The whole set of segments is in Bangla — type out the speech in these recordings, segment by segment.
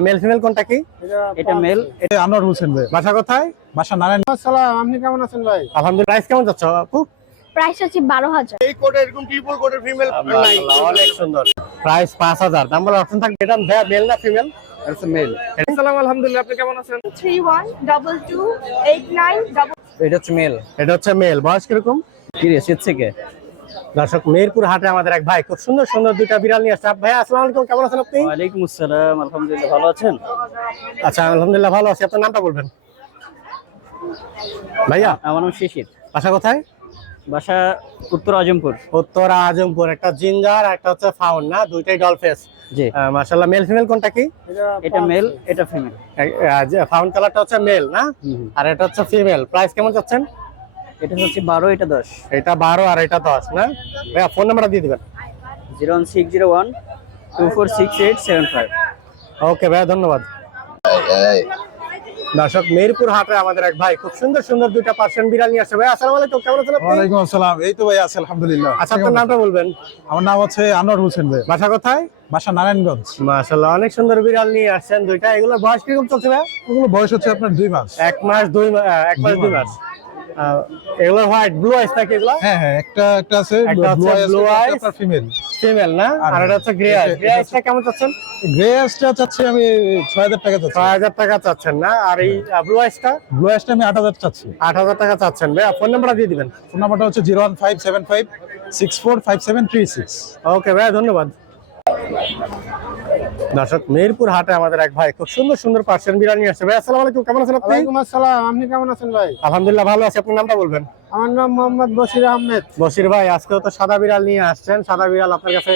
মেল ফিমেল কোনটা কি? এটা মেল এটা আনোয়ার হোসেন ভাই। বাসা কোথায়? বাসা নারায়ণ। আসসালাম আপনি কেমন আছেন ভাই? আলহামদুলিল্লাহ প্রাইস কেমন যাচ্ছে আপু? প্রাইস হচ্ছে বারো এই কোডে এরকম ট্রিপল কোডের ফিমেল মাশাআল্লাহ, অনেক সুন্দর। প্রাইস পাঁচ হাজার। দাম বলার অপশন থাকবে এটা ভাইয়া মেল না ফিমেল মেল আসসালাম আলহামদুলিল্লাহ আপনি কেমন আছেন? Three one double two eight nine double এটা হচ্ছে মেল এটা হচ্ছে মেল বয়স কীরকম? কি রে শীত থেকে। দর্শক মেহেরপুর হাটে আমাদের এক ভাই খুব সুন্দর সুন্দর দুইটা বিড়াল নিয়ে আসছে। ভাই আসসালামু আলাইকুম কেমন আছেন আপনি? ওয়ালাইকুম আসসালাম আলহামদুলিল্লাহ ভালো আছেন? আচ্ছা আলহামদুলিল্লাহ ভালো আছি। আপনার নামটা বলবেন? ভাইয়া? আমার নাম শিশির। বাসা কোথায়? বাসা উত্তর আজমপুর। উত্তর আজমপুর একটা জিঞ্জার একটা হচ্ছে ফাউন না? দুইটাই ডলফেস জি। মাশাআল্লাহ মেল ফিমেল কোনটা কি? এটা মেল এটা ফিমেল। ফাউন কালারটা হচ্ছে মেল না? আর এটা হচ্ছে ফিমেল। প্রাইস কেমন চাচ্ছেন? এটা হচ্ছে বারো এটা দশ। এটা বারো আর এটা দশ না? ভাইয়া ফোন নাম্বারটা দিয়ে দিবেন। Zero one six zero one two four six eight seven five. Okay ভাইয়া ধন্যবাদ। দর্শক মেহেরপুর হাটে আমাদের এক ভাই খুব সুন্দর সুন্দর দুইটা পার্সেন্ট বিড়াল নিয়ে আসছে ভাই আসসালামু আলাইকুম কেমন আছেন আপনি? ওয়ালাইকুম আসসালাম। এই তো ভাই আছে আলহামদুলিল্লাহ। আচ্ছা আপনার নামটা বলবেন? আমার নাম হচ্ছে আনোয়ার হোসেন ভাই। বাসা কোথায়? বাসা নারায়ণগঞ্জ। মাশাআল্লাহ অনেক সুন্দর বিড়াল নিয়ে আসছেন দুইটা। এগুলোর বয়স কীরকম চলছে ভাই ওগুলো বয়স হচ্ছে আপনার দুই মাস। এক মাস দুই মা- আহ, এক মাস দুই মাস। এগুলো হোয়াইট ব্লু আইস নাকি এগুলো? হ্যাঁ হ্যাঁ একটা একটা আছে ব্লু আই blue আছে eyes। আপনার ফিমেল ফিমেল না? আর এটা হচ্ছে গ্রে আইস গ্রে আইসটা কেমন চাচ্ছেন? গ্রে আইসটা চাচ্ছি আমি ছয় হাজার টাকা চাচ্ছি। ছয় হাজার টাকা চাচ্ছেন না? আর এই ব্লু আইসটা ব্লু আইসটা আমি আট হাজার চাচ্ছি। আট হাজার টাকা চাচ্ছেন। ভাই ফোন নাম্বারটা দিয়ে দিবেন। ফোন নাম্বারটা হচ্ছে zero one five seven five six four five seven three six. Okay ভাই ধন্যবাদ। দর্শক মেহেরপুর হাটে আমাদের এক ভাই খুব সুন্দর সুন্দর পার্সেন্ট বিড়াল নিয়ে আসছে। ভাই আসসালামু আলাইকুম কেমন আছেন আপনি? ওয়ালাইকুম আসসালাম আপনি কেমন আছেন ভাই? আলহামদুলিল্লাহ ভালো আছি আপনার নামটা বলবেন? আমার নাম মোহাম্মদ বশির আহমেদ। বসির ভাই আজকেও তো সাদা বিড়াল নিয়ে আসছেন সাদা বিড়াল আপনার কাছে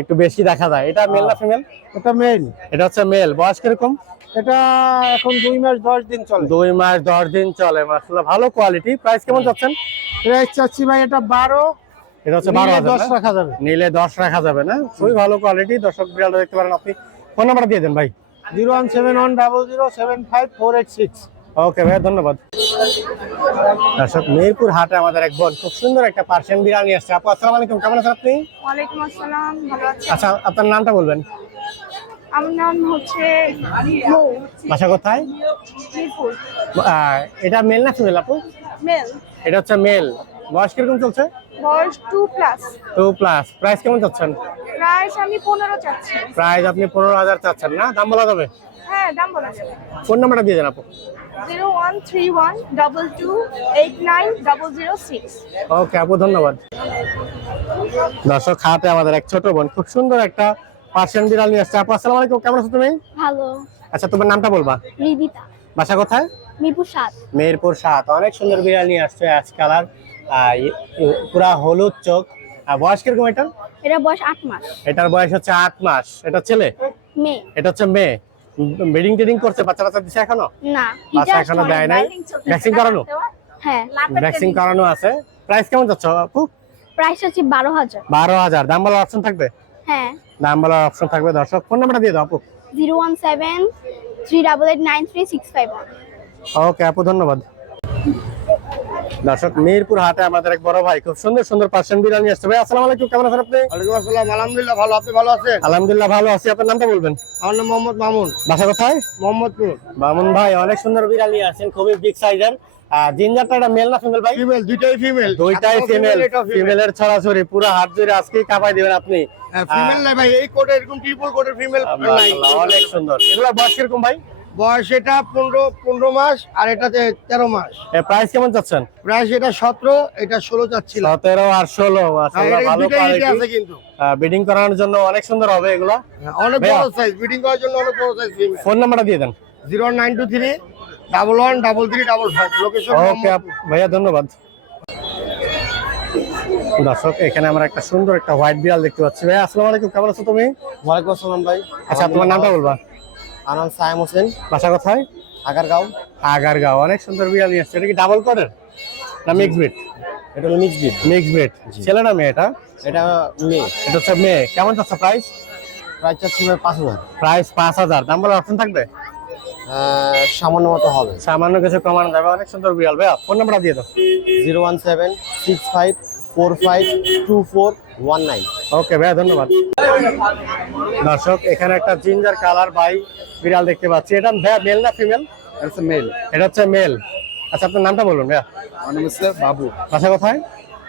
একটু বেশি দেখা যায়। এটা মেল না ফিমেল এটা মেল এটা হচ্ছে মেল বয়স কীরকম? এটা এখন দুই মাস দশ দিন চলে। দুই মাস দশ দিন চলে মাসাল্লাহ ভালো কোয়ালিটি প্রাইস কেমন চাচ্ছেন? প্রাইস চাচ্ছি ভাই এটা বারো। এটা হচ্ছে বারো নিলে দশ রাখা যাবে। নিলে দশ রাখা যাবে না? খুবই ভালো কোয়ালিটি দর্শক বিড়ালটা দেখতে পারেন আপনি। ফোন নাম্বারটা দিয়ে দেন ভাই। Zero one seven one double zero seven five four eight six. Okay ভাই ধন্যবাদ। দর্শক মেহেরপুর হাটে আমাদের এক বোন খুব সুন্দর একটা পার্সিয়ান বিড়াল নিয়ে আসছে। আপু আসসালামু আলাইকুম কেমন আছেন আপনি? ওয়ালাইকুম আসসালাম ভালো আছি আচ্ছা আপনার নামটা বলবেন? আমার নাম হচ্ছে বাসা কোথায়? মিরপুর। এটা মেল না ফিমেল আপু? মেল। এটা হচ্ছে মেল। বয়স কীরকম চলছে? বয়স two plus two plus price কেমন চাচ্ছেন? প্রাইস আমি পনেরো চাচ্ছি। প্রাইস আপনি পনেরো হাজার চাচ্ছেন না? দাম বলা যাবে? হ্যাঁ দাম বলা যাবে। ফোন নাম্বারটা দিয়ে দেন আপু। Zero one three one double two eight nine double zero six okay আপু ধন্যবাদ। দর্শক হাতে আমাদের এক ছোট বোন খুব সুন্দর একটা পার্সিয়ান বিড়াল নিয়ে আসছে। আপু আসসালামু আলাইকুম কেমন আছো তুমি? ভালো। আচ্ছা তোমার নামটা বলবা? রিদিতা। বাসা কোথায়? মিরপুর সাত। মেহেরপুর সাত। অনেক সুন্দর বিড়াল নিয়ে আসছে অ্যাশ কালার। পুরা হলুদ চোখ। আর বয়স কীরকম এটা? এটা বয়স আট মাস। এটার বয়স হচ্ছে আট মাস। এটা ছেলে? মেয়ে। এটা হচ্ছে মেয়ে। ব্রিডিং টেডিং করছে? বাচ্চা বাচ্চা দিছে এখনও? না। বাচ্চা এখনও দেয় নাই। ভ্যাকসিন করানো? হ্যাঁ। ভ্যাকসিন করানো আছে। প্রাইস কেমন যাচ্ছে আপু প্রাইস হচ্ছে বারো হাজার। বারো হাজার। দাম বলার অপশন থাকবে? হ্যাঁ। দাম বলার অপশন থাকবে। দর্শক ফোন নাম্বারটা দিয়ে দাও আপু। Zero one seven three double eight nine three six five okay আপু ধন্যবাদ। দর্শক মিরপুর হাটে আমাদের এক বড় ভাই খুব সুন্দর সুন্দর পার্সেন্ট বিরিয়ানি আসছে। ভাই আসসালামু আলাইকুম কেমন আছেন আপনি? ওয়ালাইকুম আসসালাম আলহামদুলিল্লাহ ভালো আপনি ভালো আছেন? আলহামদুলিল্লাহ ভালো আছি আপনার নামটা বলবেন? আমার নাম মোহাম্মদ মামুন। বাসা কোথায়? মোহাম্মদপুর। মামুন ভাই অনেক সুন্দর বিড়ালি আছেন খুবই বিগ সাইজের জিঞ্জারটা মেল না ফিমেল ভাই? ফিমেল দুইটাই ফিমেল দুইটাই ফিমেল ফিমেলের ছড়াছড়ি পুরো হাত জুড়ে আজকে কাপাই দিবেন আপনি। ফিমেল নাই ভাই এই কোডে এরকম ট্রিপল কোডের ফিমেল নাই। অনেক সুন্দর। এগুলো বয়স কীরকম ভাই? বয়স এটা পনেরো পনেরো মাস আর এটাতে তেরো মাস। প্রাইস কেমন চাচ্ছেন? প্রাইস এটা সতেরো এটা ষোলো চাচ্ছিলাম সতেরো আর ষোলো আর মাশাআল্লাহ, ভালো আছে কিন্তু। বিডিং করানোর জন্য অনেক সুন্দর হবে এগুলো। হ্যাঁ, অনেক। বড় সাইজ ব্রিডিং করার জন্য অনেক বড় সাইজ ফোন নাম্বারটা দিয়ে দেন। Zero nine two three double one double three double five location okay ভাইয়া ধন্যবাদ। দর্শক এখানে আমরা একটা সুন্দর একটা হোয়াইট বিড়াল দেখতে পাচ্ছি। ভাইয়া আসসালামু আলাইকুম কেমন আছো তুমি? ওয়ালাইকুম আসসালাম ভাই। আচ্ছা তোমার নামটা বলবা? আমার নাম সায়েম হোসেন। বাসা কোথায়? আগারগাঁও। আগারগাঁও। অনেক সুন্দর বিড়াল নিয়ে আসছে এটা কি ডাবল কোডের না মিক্স ব্রিড এটা হলো মিক্স বিট মিক্স ব্রিড ছেলে না মেয়ে এটা? এটা মেয়ে। এটা হচ্ছে মেয়ে। কেমন যাচ্ছে প্রাইস প্রাইস চাচ্ছি ভাই পাঁচ হাজার। প্রাইস পাঁচ হাজার। দাম বলার অপশন থাকবে? সামান্য মতো হবে। সামান্য কিছু কমানো যাবে। অনেক সুন্দর বিড়াল ভাইয়া ফোন নাম্বারটা দিয়ে দাও। Zero one seven six five four five two four one nine. Okay ভাইয়া ধন্যবাদ। দর্শক এখানে একটা জিঞ্জার কালার বাই বিড়াল দেখতে পাচ্ছি। এটা ভাইয়া মেল না ফিমেল ইটস মেল এটা হচ্ছে মেল আচ্ছা আপনার নামটা বলুন ভাইয়া। আমার নাম হচ্ছে বাবু। বাসা কোথায়?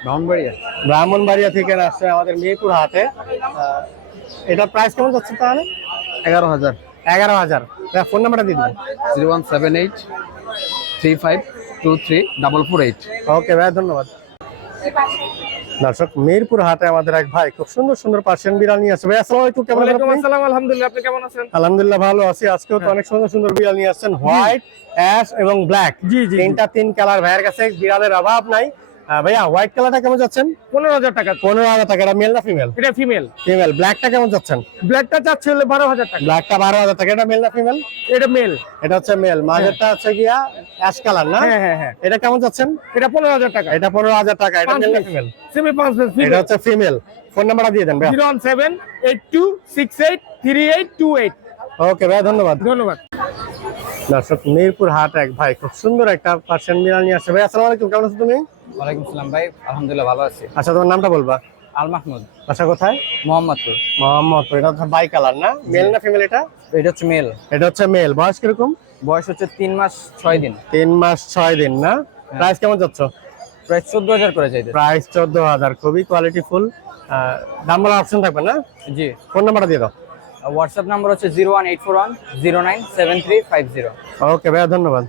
ব্রাহ্মণবাড়িয়া। ব্রাহ্মণবাড়িয়া থেকে আসছে আমাদের মিরপুর হাটে। আহ, এটার প্রাইস কেমন যাচ্ছে তাহলে? এগারো হাজার। এগারো হাজার। ফোন নাম্বারটা দিয়ে দিন zero one seven eight three five two three double four eight. Okay ভাইয়া ধন্যবাদ। দর্শক মিরপুর হাটে আমাদের এক ভাই খুব সুন্দর সুন্দর পার্সিয়ান বিড়াল নিয়ে আসছে। ভাই আসসালামু আলাইকুম কেমন আছেন আসসালাম আলহামদুলিল্লাহ আপনি কেমন আছেন? আলহামদুলিল্লাহ ভালো আছি। আজকেও তো অনেক সুন্দর সুন্দর বিড়াল নিয়ে আসছেন। হোয়াইট অ্যাশ এবং ব্ল্যাক জি, জি। তিনটা তিন কালার ভাইয়ের কাছে বিড়ালের অভাব নাই। ভাইয়া হোয়াইট কালারটা কেমন যাচ্ছেন? পনেরো হাজার টাকা। পনেরো হাজার টাকা এটা মেল না ফিমেল এটা ফিমেল ফিমেল ব্ল্যাকটা কেমন যাচ্ছেন? ব্ল্যাকটা চাচ্ছে হলে বারো হাজার টাকা। ব্ল্যাকটা বারো হাজার টাকা এটা মেল না ফিমেল এটা মেল এটা হচ্ছে মেল মাঝেরটা হচ্ছে গিয়া অ্যাশ কালার না? হ্যাঁ হ্যাঁ হ্যাঁ। এটা কেমন যাচ্ছেন? এটা পনেরো হাজার টাকা। এটা পনেরো হাজার টাকা এটা মেল না ফিমেল সেমি পাঁচ এটা হচ্ছে ফিমেল ফোন নাম্বারটা দিয়ে দেন ভাইয়া। Zero one seven eight two six eight three eight two eight okay ভাইয়া ধন্যবাদ। ধন্যবাদ। দর্শক মিরপুর হাট এক ভাই খুব সুন্দর একটা পার্সিয়ান বিড়াল নিয়ে আসছে। ভাই আসসালামু আলাইকুম কেমন আছো তুমি? ওয়ালাইকুম সালাম ভাই আলহামদুলিল্লাহ ভালো আছি। আচ্ছা তোমার নামটা বলবা? আল মাহমুদ। বাসা কোথায়? মোহাম্মদপুর। মোহাম্মদ এটা হচ্ছে বাই কালার না? মেল না ফিমেল এটা? এটা হচ্ছে মেল। এটা হচ্ছে মেল। বয়স কীরকম? বয়স হচ্ছে তিন মাস ছয় দিন। তিন মাস ছয় দিন না? প্রাইস কেমন যাচ্ছ? প্রায় চোদ্দ হাজার করে চাইতে প্রাইস চোদ্দ হাজার খুবই কোয়ালিটি ফুল দাম বলার অপশন থাকবে না? জি। ফোন নাম্বারটা দিয়ে দাও। হোয়াটসঅ্যাপ নাম্বার হচ্ছে zero one eight four one zero nine seven three five zero okay ভাইয়া ধন্যবাদ।